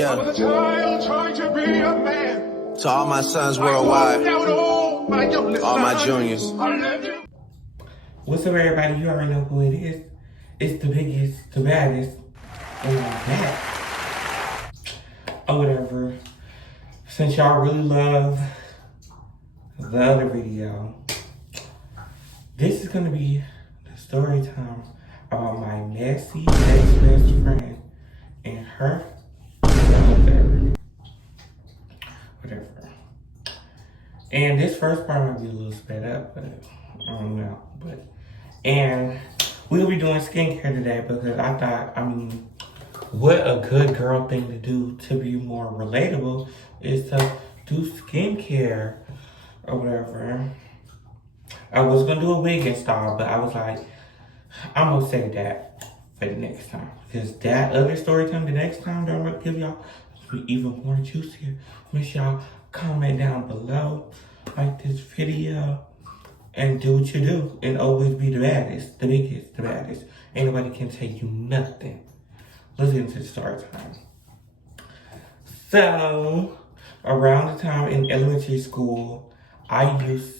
Yeah. I was a child trying to be a man. To all my sons worldwide, All my juniors. What's up, everybody? You already know who it is. It's the biggest, the baddest, and I'm back. Or whatever. Since y'all really love the other video, this is gonna be the story time about my messy ex-best friend and her brother. Whatever. And this first part might be a little sped up, but I don't know. And we'll be doing skincare today because I thought, what a good girl thing to do to be more relatable is to do skincare or whatever. I was gonna do a wig install, but I was like, I'm gonna save that for the next time. Because that other story time, the next time that I'm gonna give y'all, will be even more juicier. Make sure y'all comment down below, like this video, and do what you do. And always be the baddest, the biggest, the baddest. Ain't nobody can tell you nothing. Let's get into the story time. So, around the time in elementary school, I used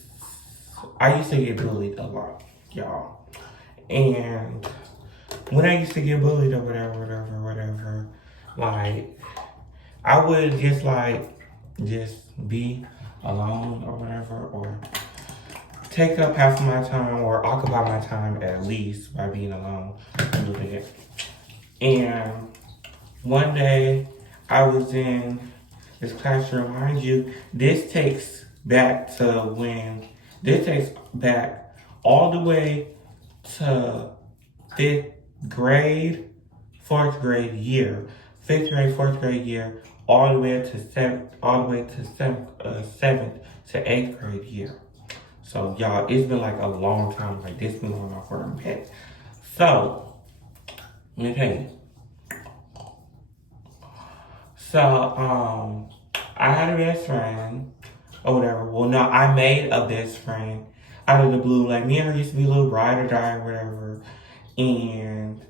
to get bullied a lot, y'all. And when I used to get bullied or whatever, like, I would just be alone or whatever, or take up half of my time or occupy my time at least by being alone a little bit. And one day I was in this classroom. Mind you, this takes back all the way to 5th grade, 4th grade year. 5th grade, 4th grade year, all the way to 7th to 8th grade year. So y'all, it's been like a long time. Like this been going on for a minute. So, let me tell you. So, I had a best friend or whatever. Well, no, I made a best friend out of the blue. Like me and her used to be a little ride or die or whatever. And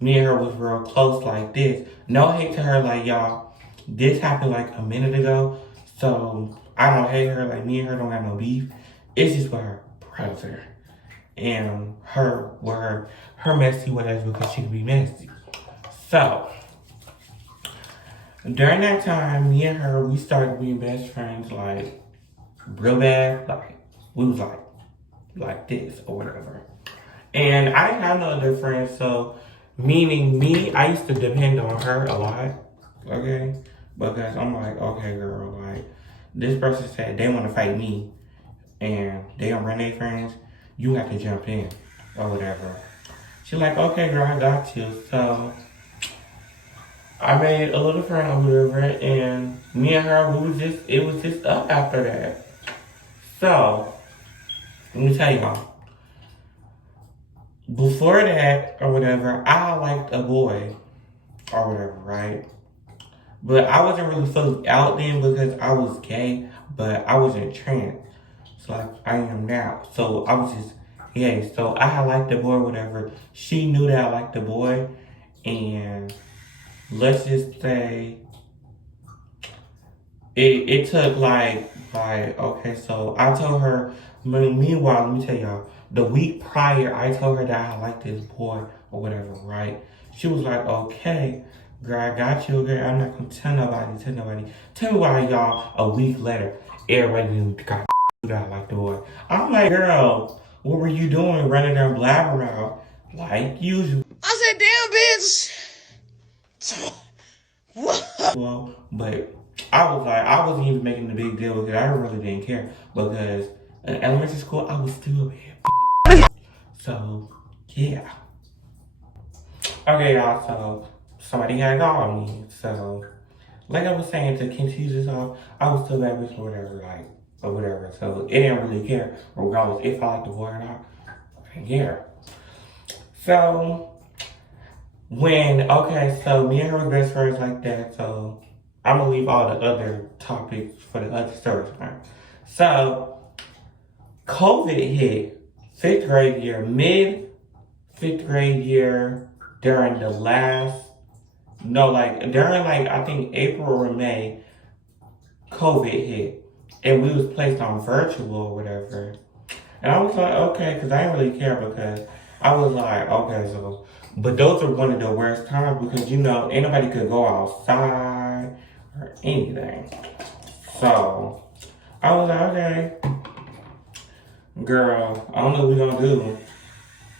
me and her was real close like this. No hate to her, like y'all. This happened like a minute ago. So I don't hate her. Like me and her don't have no beef. It's just with her brother. And her messy ways because she can be messy. So during that time, me and her, we started being best friends like real bad. Like we was like this or whatever. And I didn't have no other friends, so meaning me, I used to depend on her a lot, okay? Because I'm like, okay, girl, like, this person said they want to fight me, and they don't run their friends, you have to jump in, or whatever. She's like, okay, girl, I got you. So, I made a little friend or whatever, and me and her, it was just up after that. So, let me tell y'all. Before that, or whatever, I liked a boy, or whatever, right? But I wasn't really fully out then because I was gay, but I wasn't trans, so like I am now. So I was just gay. So I had liked the boy, or whatever. She knew that I liked the boy, and let's just say it took like okay. So I told her. Meanwhile, let me tell y'all. The week prior, I told her that I liked this boy or whatever, right? She was like, okay, girl, I got you, girl. I'm not gonna tell nobody. Tell me why y'all, a week later, everybody got that I like the boy. I'm like, girl, what were you doing running there blabbering out like usual? I said, damn, bitch. What? Well, but I wasn't even making a big deal because I really didn't care because in elementary school, I was still a bad. So, yeah. Okay, y'all, so somebody had called me. So, like I was saying, to continue this off, I was still bad bitch or whatever. So, it didn't really care, regardless if I liked the boy or not. I didn't care. So, so me and her was best friends like that. So, I'm gonna leave all the other topics for the other stories. So, COVID hit 5th grade year, mid 5th grade year, during the last No, like during like I think April or May, COVID hit, and we was placed on virtual or whatever. And I was like, okay, because I didn't really care because I was like, okay, so. But those are one of the worst times because, you know, ain't nobody could go outside or anything. So, I was like, okay, girl, I don't know what we're going to do.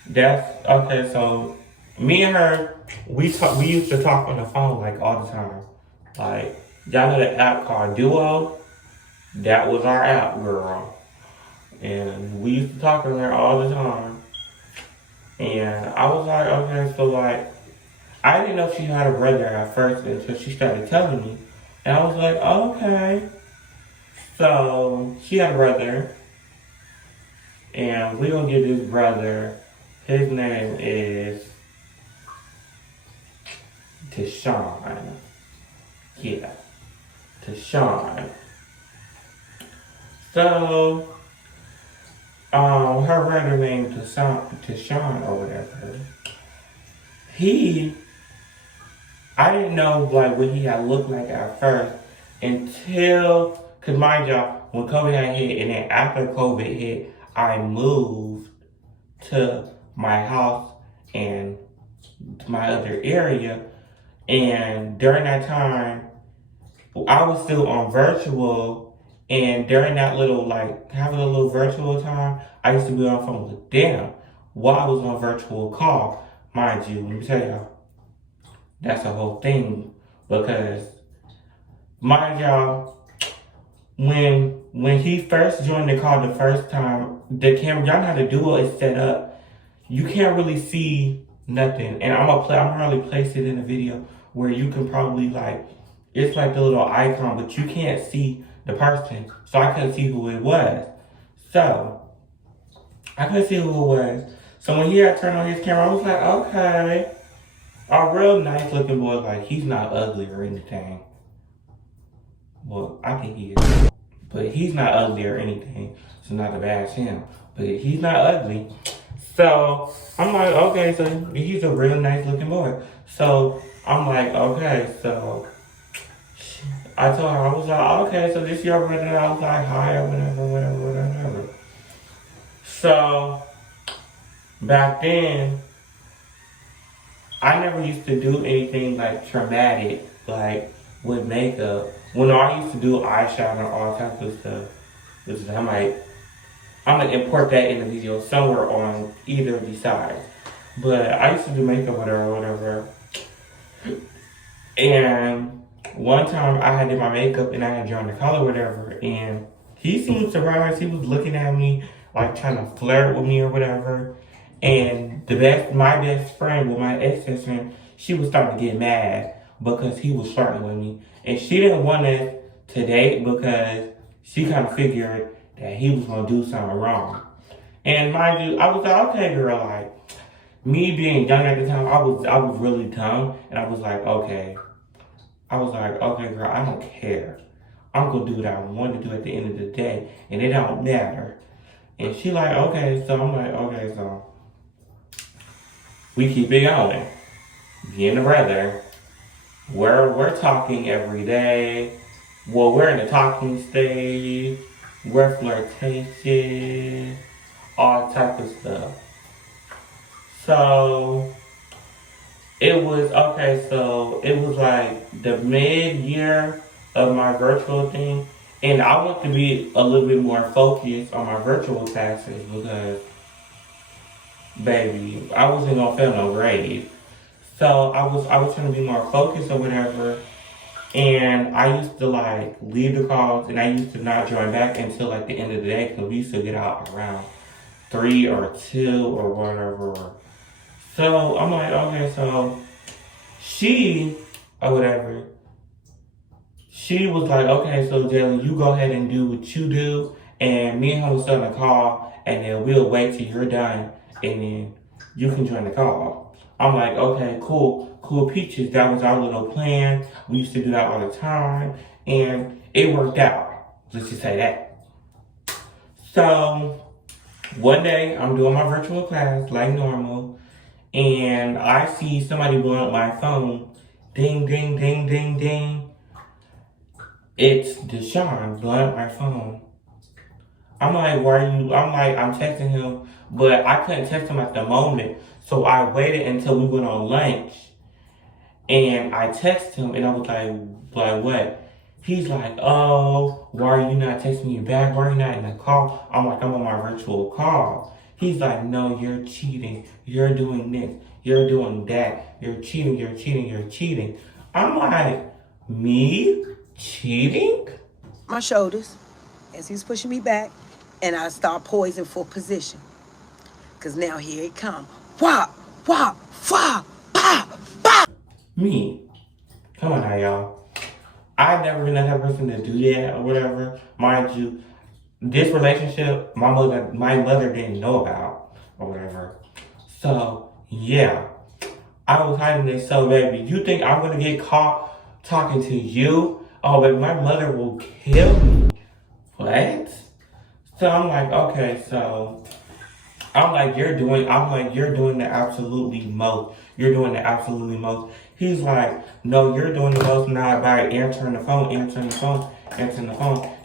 That's, okay, so me and her, we used to talk on the phone, like, all the time. Like, y'all know the app called Duo? That was our app, girl. And we used to talk on there all the time. And I was like, okay, so like, I didn't know she had a brother at first until she started telling me. And I was like, oh, okay. So she had a brother. And we're going to give this brother, his name is Tashawn. Yeah, Tashawn. So, her brother named Tashawn or whatever. I didn't know like what he had looked like at first until, cause mind y'all, when COVID had hit and then after COVID hit, I moved to my house and to my other area. And during that time, I was still on virtual. And during that little, like, having a little virtual time, I used to be on the phone with them while I was on virtual call. Mind you, let me tell y'all, that's a whole thing. Because, mind y'all, when he first joined the call the first time, the camera, y'all know how the Duo is set up. You can't really see nothing. And I'm gonna really place it in the video where you can probably, like, it's like the little icon, but you can't see the person, so I couldn't see who it was. So, I couldn't see who it was. So when he had turned on his camera, I was like, okay. A real nice looking boy, like, he's not ugly or anything. Well, I think he is. But he's not ugly or anything, so not to bash him. But he's not ugly. So, I'm like, okay, so he's a real nice looking boy. So, I'm like, okay, so I told her, I was like, okay, so this your brother. I was like, hi, or whatever. So, back then, I never used to do anything like traumatic, like with makeup. When I used to do eyeshadow and all types of stuff, which is, I'm gonna import that in the video somewhere on either of these sides. But I used to do makeup with her or whatever. And one time I had did my makeup and I had drawn the color or whatever, and he seemed surprised. He was looking at me like trying to flirt with me or whatever. And my best friend, well, my ex-best friend, she was starting to get mad because he was flirting with me. And she didn't want us to date because she kind of figured that he was going to do something wrong. And mind you, I was like, okay, girl, like, me being young at the time, I was really dumb. And I was like, okay, girl, I don't care. I'm going to do what I want to do at the end of the day. And it don't matter. And she like, okay, so I'm like, okay, so we keep it going. Me and the brother, we're talking every day. Well, we're in the talking stage. We're flirtation, all type of stuff. So it was like the mid-year of my virtual thing. And I want to be a little bit more focused on my virtual classes because, baby, I wasn't gonna fail no grade. So I was trying to be more focused or whatever. And I used to like leave the calls and I used to not join back until like the end of the day because we used to get out around 3 or 2 or whatever. So I'm like, okay, so she was like, okay, so Jalen, you go ahead and do what you do, and me and her will start a call, and then we'll wait till you're done, and then you can join the call. I'm like, okay, cool peaches. That was our little plan. We used to do that all the time, and it worked out. Let's just say that. So one day, I'm doing my virtual class like normal, and I see somebody blowing up my phone ding, ding, ding, ding, ding. It's Deshaun blowing up my phone. I'm like, I'm texting him, but I couldn't text him at the moment. So I waited until we went on lunch. And I texted him and I was like what? He's like, oh, why are you not texting me back? Why are you not in the call? I'm like, I'm on my virtual call. He's like, no, you're cheating. You're doing this. You're doing that. You're cheating. You're cheating. You're cheating. I'm like, me? Cheating? My shoulders as he was pushing me back, and I start poising for position. Cause now here it come. Wah, wah, wah, bah, bah. Me. Come on now, y'all. I've never been that type of person to do that or whatever. Mind you, this relationship, my mother didn't know about or whatever. So, yeah. I was hiding this so baby. You think I'm gonna get caught talking to you? Oh, but my mother will kill me. What? So I'm like, okay, so I'm like, you're doing the absolutely most. You're doing the absolutely most. He's like, no, you're doing the most now by answering the phone.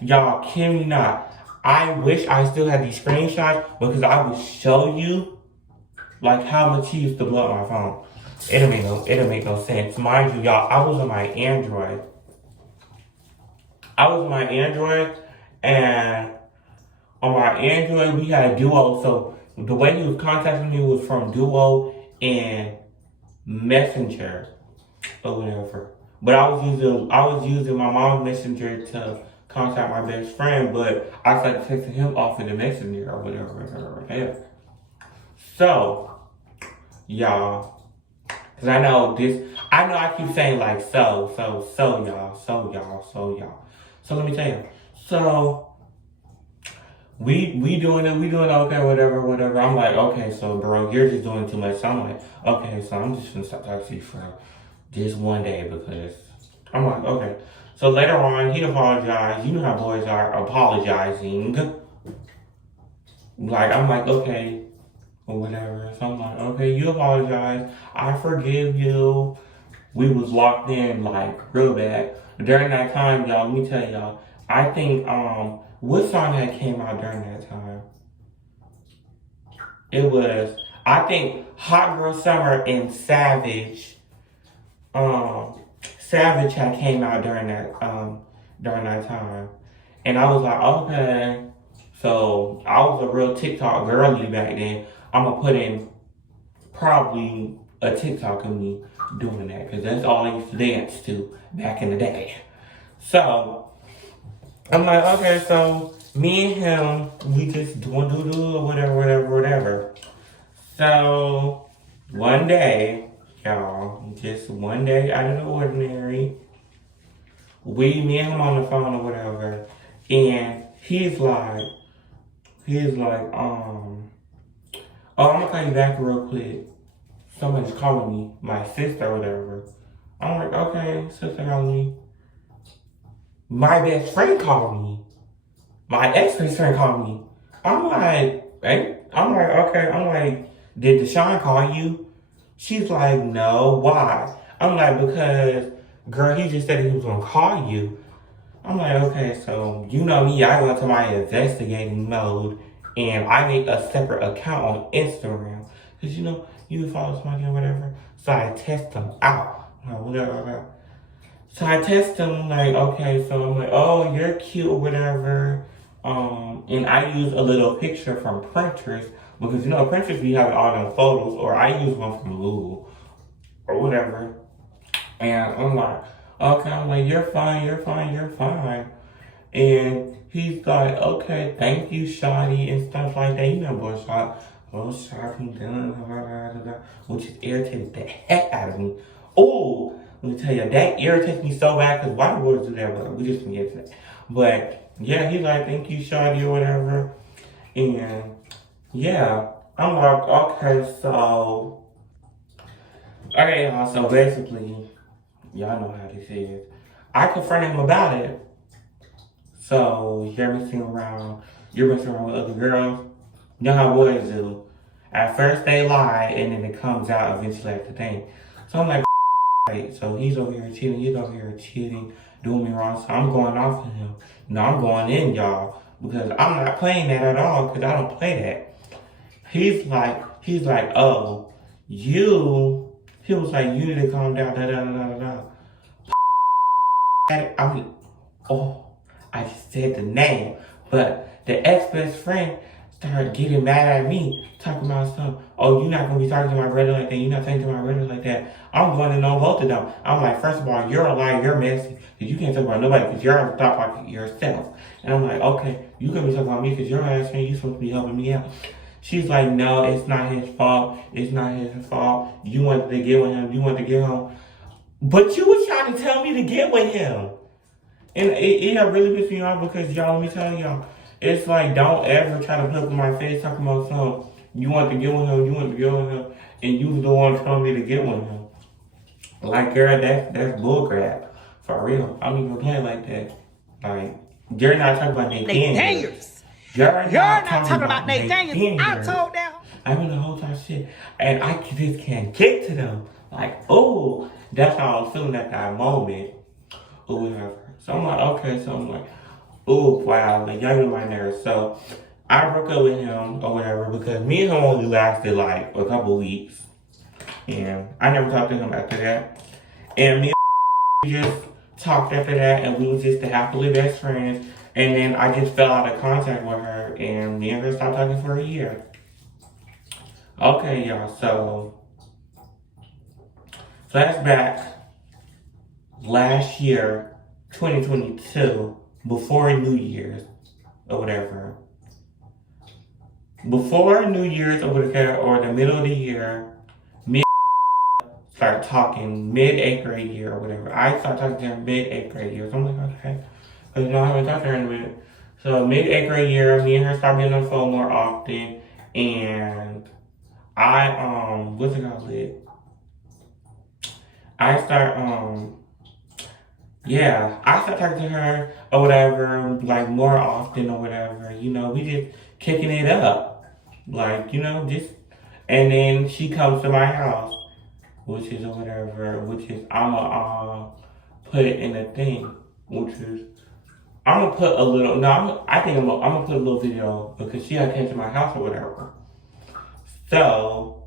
Y'all, can you not? I wish I still had these screenshots because I would show you like how much he used to blow up my phone. It'll make no sense. Mind you, y'all, I was on my Android. And on my Android we had a Duo, so the way he was contacting me was from Duo and Messenger or whatever. But I was using my mom's Messenger to contact my best friend, but I started texting him off of the Messenger or whatever. So, y'all, cause I know I keep saying like so y'all. So let me tell you. So we doing okay, whatever. I'm like, okay, so bro, you're just doing too much. So I'm like, okay, so I'm just gonna stop talking to you for just one day because I'm like, okay. So later on, he apologized. You know how boys are apologizing. Like, I'm like, okay, or whatever. So I'm like, okay, you apologize. I forgive you. We was locked in like real bad. During that time, y'all, let me tell y'all, I think, what song that came out during that time? It was, I think, Hot Girl Summer and Savage. Savage had came out during that time. And I was like, okay. So I was a real TikTok girly back then. I'm gonna put in probably a TikTok of me doing that, because that's all I used to dance to back in the day. So I'm like, okay, so me and him, we just doing or whatever. So one day, y'all, just one day out of the ordinary, me and him on the phone or whatever, and he's like, oh, I'm gonna call you back real quick. Somebody's calling me, my sister or whatever. I'm like, okay, sister calling me. My best friend called me. My ex-best friend called me. I'm like, okay. I'm like, did Deshaun call you? She's like, no, why? I'm like, because, girl, he just said he was gonna call you. I'm like, okay, so, you know me, I go into my investigating mode, and I make a separate account on Instagram. Because, you know, you follow somebody or whatever. So I test them out. Whatever. So I test them, like, okay, so I'm like, oh, you're cute or whatever. And I use a little picture from Pinterest, because, you know, Pinterest be having all them photos, or I use one from Google or whatever. And I'm like, okay, I'm like, you're fine. And he's like, okay, thank you, Shawty, and stuff like that. You know, boy, Shawty, which just irritated the heck out of me. Oh, let me tell you, that irritates me so bad, because white boys do that, but we just can get to that. But yeah, he's like, thank you, Shawty, or whatever. And yeah, I'm like, okay, so y'all, so basically, y'all know how this is. I confronted him about it. So you're messing around with other girls. You know how boys do. At first they lie, and then it comes out eventually at the thing. So I'm like, right? So he's over here cheating, doing me wrong. So I'm going off of him. No, I'm going in, y'all, because I'm not playing that at all. Because I don't play that. He's like, oh, you. He was like, you need to calm down. Da da da da da. I mean, oh, I just said the name, but the ex-best friend started getting mad at me, talking about something. Oh, you're not gonna be talking to my brother like that. You're not talking to my brother like that. I'm going to know both of them. I'm like, first of all, you're a liar. You're messy. Cause you can't talk about nobody because you're a thought like yourself. And I'm like, okay, you can be talking about me because you're my friend. You're supposed to be helping me out. She's like, no, it's not his fault. It's not his fault. You wanted to get with him. You wanted to get home. But you was trying to tell me to get with him. And it really pissed me off because, y'all, let me tell y'all, it's like, don't ever try to put up in my face talking about something. You want to get with him, and you was the one telling me to get with him. Like, girl, that's bullcrap. For real. I don't even play like that. Like, you're not talking about Nate Daniels. You're not talking about Nate Daniels. I told them. I'm in the whole time shit. And I just can't get to them. Like, oh, that's how I was feeling at that moment. Or whatever. So I'm like, okay. So I'm like, oh, wow. Like, y'all get my nerves. So I broke up with him or whatever because me and him only lasted like a couple weeks. And I never talked to him after that. And me and just talked after that. And we was just the happily best friends. And then I just fell out of contact with her, and me and her stopped talking for a year. Okay, y'all, so flashback last year, 2022, before New Year's or whatever. Before New Year's or whatever, or the middle of the year, me and start talking mid-8th grade year or whatever. I started talking to her mid-8th grade year, so I'm like, okay. Because, I haven't talked to her in a minute. So, mid-8th grade year, me and her started being on the phone more often. And I started talking to her or whatever, like, more often or whatever. You know, we just kicking it up. Like, you know, just, and then she comes to my house, which is I'm gonna put it in a thing, which is, I'm gonna put a little, I'm gonna put a little video because she had came to my house or whatever. So,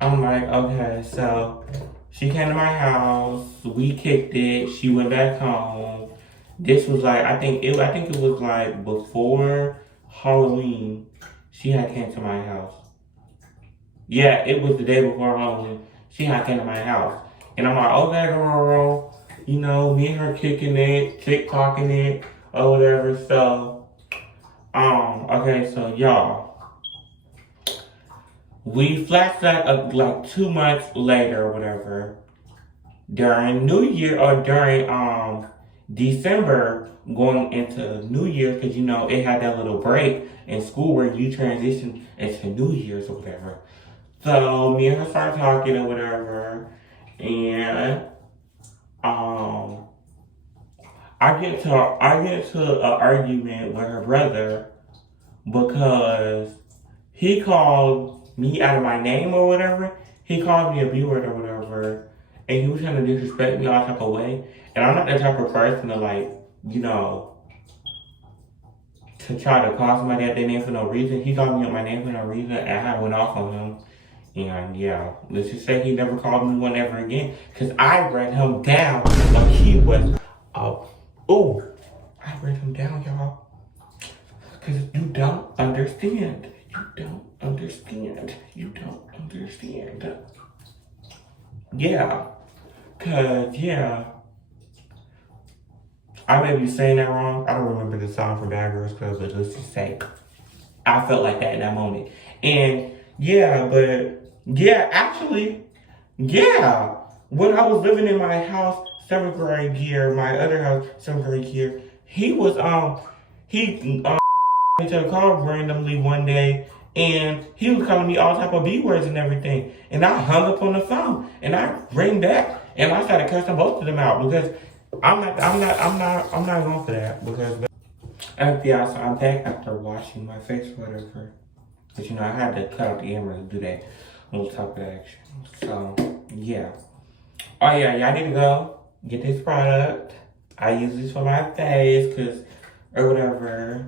I'm like, okay, so she came to my house, we kicked it, she went back home. This was like, I think it was like before Halloween, she had came to my house. Yeah, it was the day before Halloween, she had came to my house. And I'm like, okay, girl, you know, me and her kicking it, TikToking it, or whatever. So, okay, so y'all, we flashed back like 2 months later or whatever, during New Year or during December going into New Year, because you know it had that little break in school where you transition into New Year's or whatever. So me and her started talking or whatever, and I get to an argument with her brother because he called me out of my name or whatever. He called me a B-word or whatever, and he was trying to disrespect me all type of way. And I'm not that type of person to, like, you know, to try to call somebody out their name for no reason. He called me out my name for no reason, and I went off on him. And yeah, let's just say he never called me one ever again, because I read him down like he was, I read him down, y'all, because you don't understand. Yeah, because, yeah, I may be saying that wrong. I don't remember the song from Bad Girls Club, but let's just say I felt like that in that moment. And yeah, but yeah, actually, yeah, when I was living in my house 7th grade year, my other house 7th grade year, he was he to the car randomly one day, and he was calling me all type of B words and everything, and I hung up on the phone, and I rang back, and I started cursing both of them out because I'm not going for that, because yeah, so I'm back after washing my face or whatever. But you know, I had to cut out the camera to do that little type of action. So yeah. Oh yeah, y'all need to go get this product. I use this for my face, or whatever.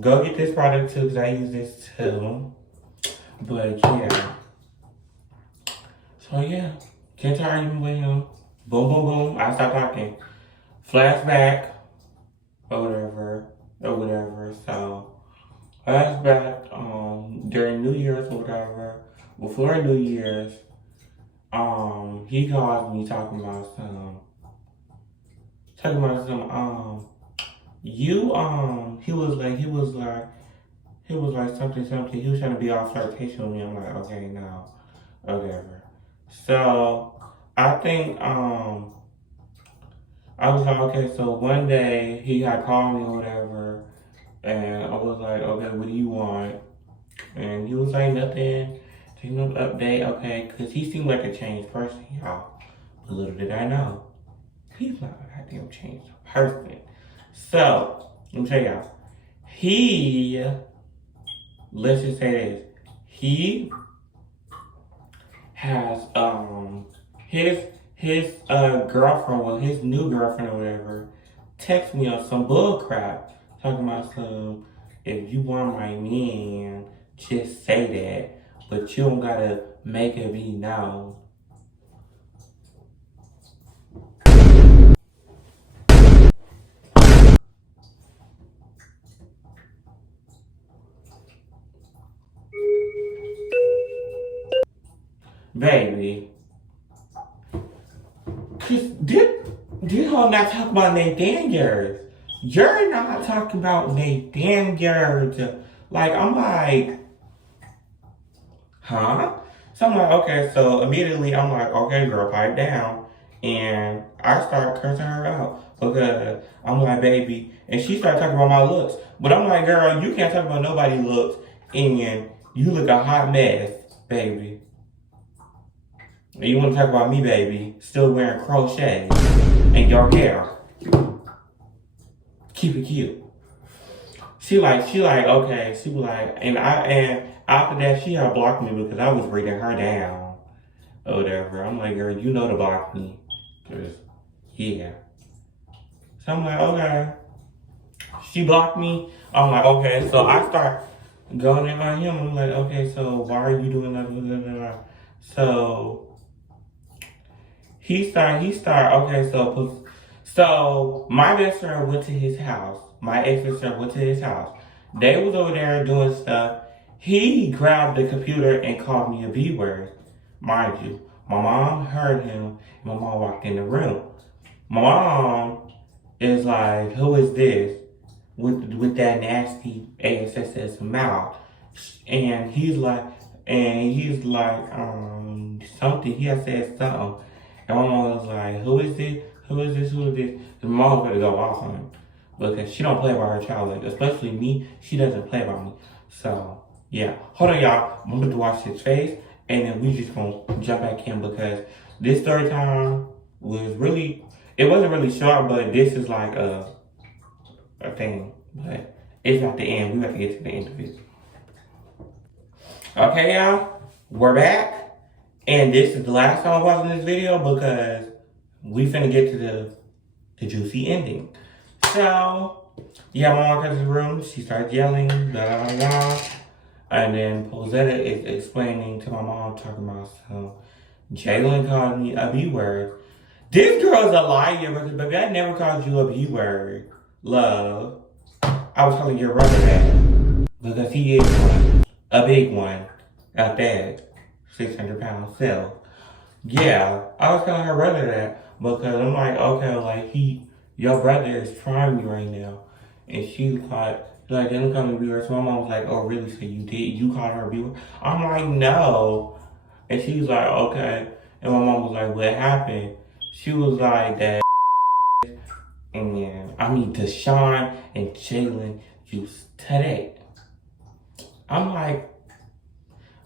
Go get this product too, because I use this too. But yeah. So yeah, can't tire you with him. Boom, boom, boom. I stop talking. Flashback, or whatever. So, flashback, during New Year's or whatever, before New Year's, he called me talking about some, he was like something. He was trying to be all flirtation with me. I'm like, okay, no, whatever. So I think I was like, okay. So one day he had called me or whatever, and I was like, okay, what do you want? And he was like, nothing. Taking an update, okay, because he seemed like a changed person, y'all. But little did I know, he's not a goddamn changed person. So let me tell y'all, let's just say this, he has his girlfriend, well, his new girlfriend or whatever, text me on some bull crap, talking about some, if you want my man, just say that, but you don't gotta make it be known. Baby, cause this whole not talking about Nathaniel. You're not talking about Nathaniel. Like, I'm like, huh? So I'm like, okay, so immediately I'm like, okay, girl, pipe down. And I start cursing her out because I'm like, baby, and she started talking about my looks. But I'm like, girl, you can't talk about nobody's looks and you look a hot mess, baby. And you want to talk about me, baby, still wearing crochet and your hair. Keep it cute. She like, okay, she was like, and after that, she had blocked me because I was bringing her down or whatever. I'm like, girl, you know to block me. Cause, yeah. So I'm like, okay. She blocked me. I'm like, okay. So I start going in on him. I'm like, okay, so why are you doing that? So he started, okay, so my best friend went to his house. My ex-best friend went to his house. They was over there doing stuff. He grabbed the computer and called me a B word. Mind you, my mom heard him. And my mom walked in the room. My mom is like, who is this? With that nasty ASS mouth. And he's like, something. He had said something. And my mom was like, who is this? Who is this? Who is this? And my mom's gonna go off on him. Because she don't play about her child. Like, especially me, she doesn't play about me. So, yeah. Hold on, y'all. I'm going to watch his face. And then we just going to jump back in. Because this story time was really, it wasn't really short. But this is like a thing. But it's not the end. We have to get to the end of it. Okay, y'all. We're back. And this is the last time I'm watching this video. Because we finna get to the juicy ending. So, yeah, my mom comes to the room. She starts yelling, blah, blah, blah. And then Posetta is explaining to my mom, talking about some, Jalen called me a B word. This girl's a liar because, baby, I never called you a B word. Love. I was calling your brother that. Because he is one. A big one. Out there. 600-pound self. Yeah, I was calling her brother that. Because I'm like, okay, like, your brother is trying me right now. And she's like, they don't call me B-word. So my mom was like, oh, really? So you did? You called her a B-word? I'm like, no. And she was like, okay. And my mom was like, what happened? She was like, that. And then, Deshaun and Jalen used today. I'm like,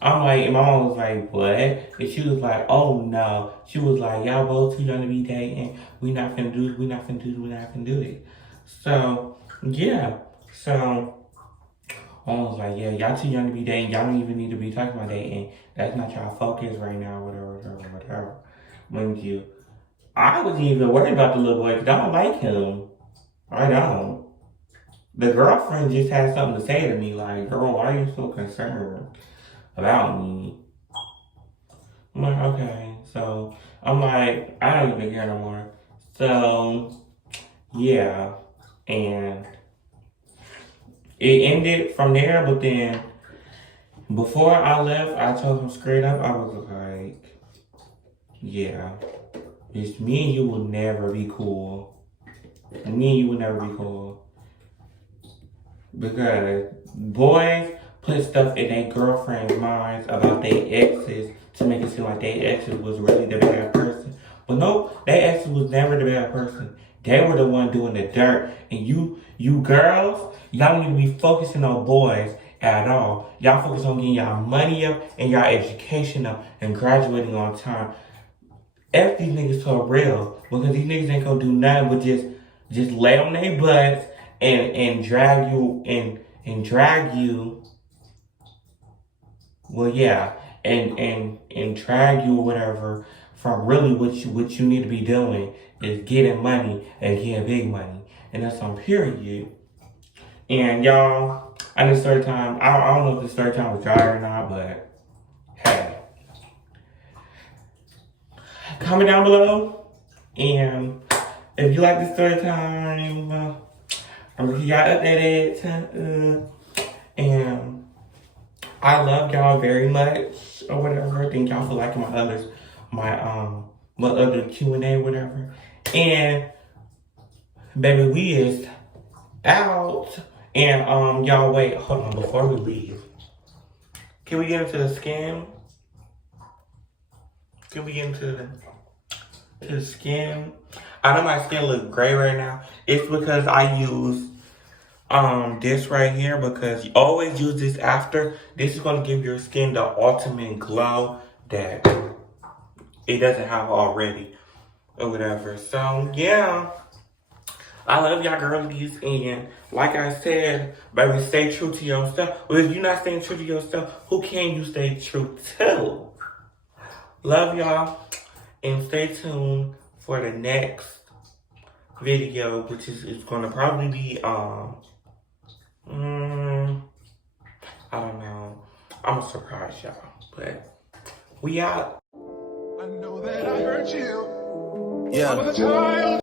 and my mom was like, what? And she was like, oh no. She was like, y'all both too young to be dating. We not finna do it. So, yeah. So, mom was like, yeah, y'all too young to be dating. Y'all don't even need to be talking about dating. That's not y'all focus right now, whatever. Mind you, I wasn't even worried about the little boy because I don't like him. I don't. The girlfriend just had something to say to me, like, girl, why are you so concerned about me? I'm like, okay. So, I'm like, I don't even care no more. So, yeah. And it ended from there, but then before I left, I told him straight up, I was like, yeah, it's me and you will never be cool. Me and you will never be cool. Because boys put stuff in their girlfriend's minds about their exes to make it seem like their exes was really the bad person. But no, their exes was never the bad person. They were the one doing the dirt. And you girls, y'all need to be focusing on boys at all. Y'all focus on getting y'all money up and y'all education up and graduating on time. F these niggas for real. Because these niggas ain't gonna do nothing but just lay on their butts and drag you and drag you. Well, yeah, and drag you or whatever from really what you need to be doing is getting money and getting big money, and that's on period. And y'all, I know story time. I don't know if the story time was dry or not, but hey, comment down below, and if you like the story time, I'm gonna keep y'all updated. And I love y'all very much or whatever. Thank y'all for liking my other Q&A or whatever. And baby, we is out. And y'all wait, hold on, before we leave. Can we get into the skin? Can we get into the skin? I know my skin look gray right now. It's because I use this right here, because you always use this after. This is going to give your skin the ultimate glow that it doesn't have already or whatever. So yeah, I love y'all girlies, and like I said, baby, stay true to yourself. Well, if you're not staying true to yourself, who can you stay true to? Love y'all, and stay tuned for the next video, which is going to probably be I don't know. I'm gonna surprise y'all, but we out. I know that I hurt you. Yeah. I was a child.